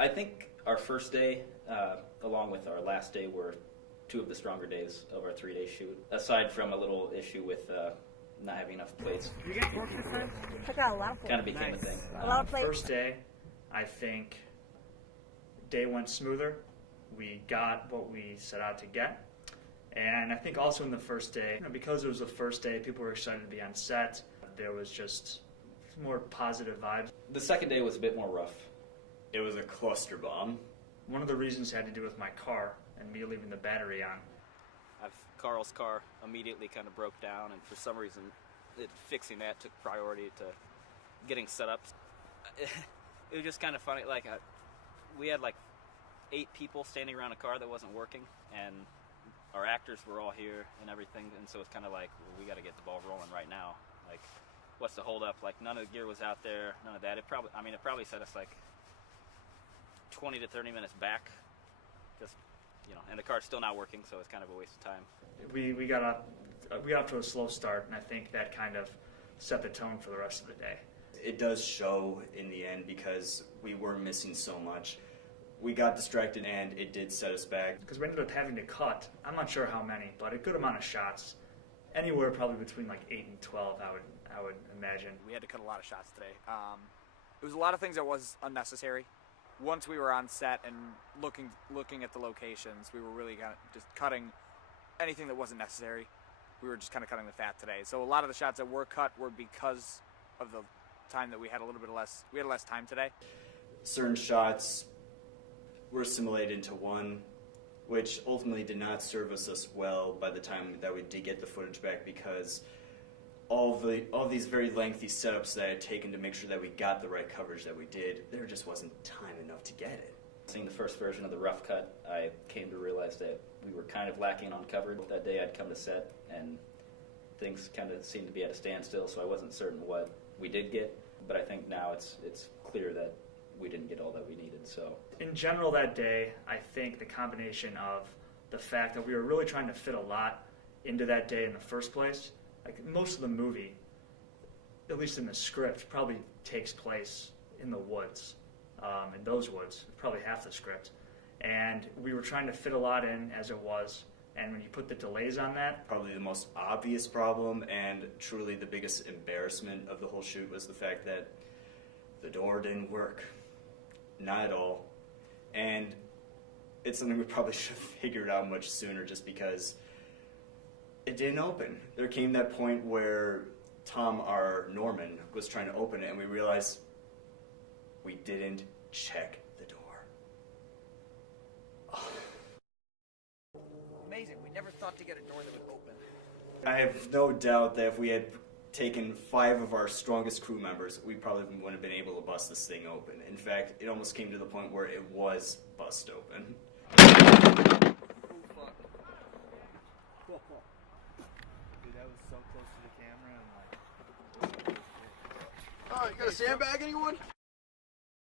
I think our first day, along with our last day, were two of the stronger days of our 3-day shoot. Aside from a little issue with not having enough plates. You get work this time? I got a lot of plates. Kind of became a thing. A lot of plates. First day, I think day went smoother. We got what we set out to get. And I think also in the first day, because it was the first day, people were excited to be on set. There was just more positive vibes. The second day was a bit more rough. It was a cluster bomb. One of the reasons had to do with my car and me leaving the battery on. Carl's car immediately kind of broke down, and for some reason fixing that took priority to getting set up. It was just kind of funny, like we had like 8 people standing around a car that wasn't working, and our actors were all here and everything, and so it's kind of like, well, we got to get the ball rolling right now. Like, what's the hold up? Like, none of the gear was out there, none of that. It probably set us like 20 to 30 minutes back, just, and the car's still not working, so it's kind of a waste of time. We got off to a slow start, and I think that kind of set the tone for the rest of the day. It does show in the end because we were missing so much. We got distracted and it did set us back. Because we ended up having to cut, I'm not sure how many, but a good amount of shots. Anywhere probably between like 8 and 12, I would imagine. We had to cut a lot of shots today. It was a lot of things that was unnecessary. Once we were on set and looking at the locations, we were really kind of just cutting anything that wasn't necessary. We were just kind of cutting the fat today. So a lot of the shots that were cut were because of the time that we had a little bit less. We had less time today. Certain shots were assimilated into one, which ultimately did not service us well by the time that we did get the footage back, because all these very lengthy setups that I had taken to make sure that we got the right coverage that we did, there just wasn't time enough to get it. Seeing the first version of the rough cut, I came to realize that we were kind of lacking on coverage. That day I'd come to set and things kind of seemed to be at a standstill, so I wasn't certain what we did get, but I think now it's clear that we didn't get all that we needed. So in general that day, I think the combination of the fact that we were really trying to fit a lot into that day in the first place, like most of the movie, at least in the script, probably takes place in the woods, in those woods, probably half the script. And we were trying to fit a lot in as it was, and when you put the delays on that... Probably the most obvious problem and truly the biggest embarrassment of the whole shoot was the fact that the door didn't work. Not at all. And it's something we probably should have figured out much sooner, just because it didn't open. There came that point where Tom, our Norman, was trying to open it, and we realized we didn't check the door. Amazing. We never thought to get a door that would open. I have no doubt that if we had taken 5 of our strongest crew members, we probably wouldn't have been able to bust this thing open. In fact, it almost came to the point where it was bust open. Oh, fuck. Dude, that was so close to the camera and like... Oh, you got a sandbag, anyone?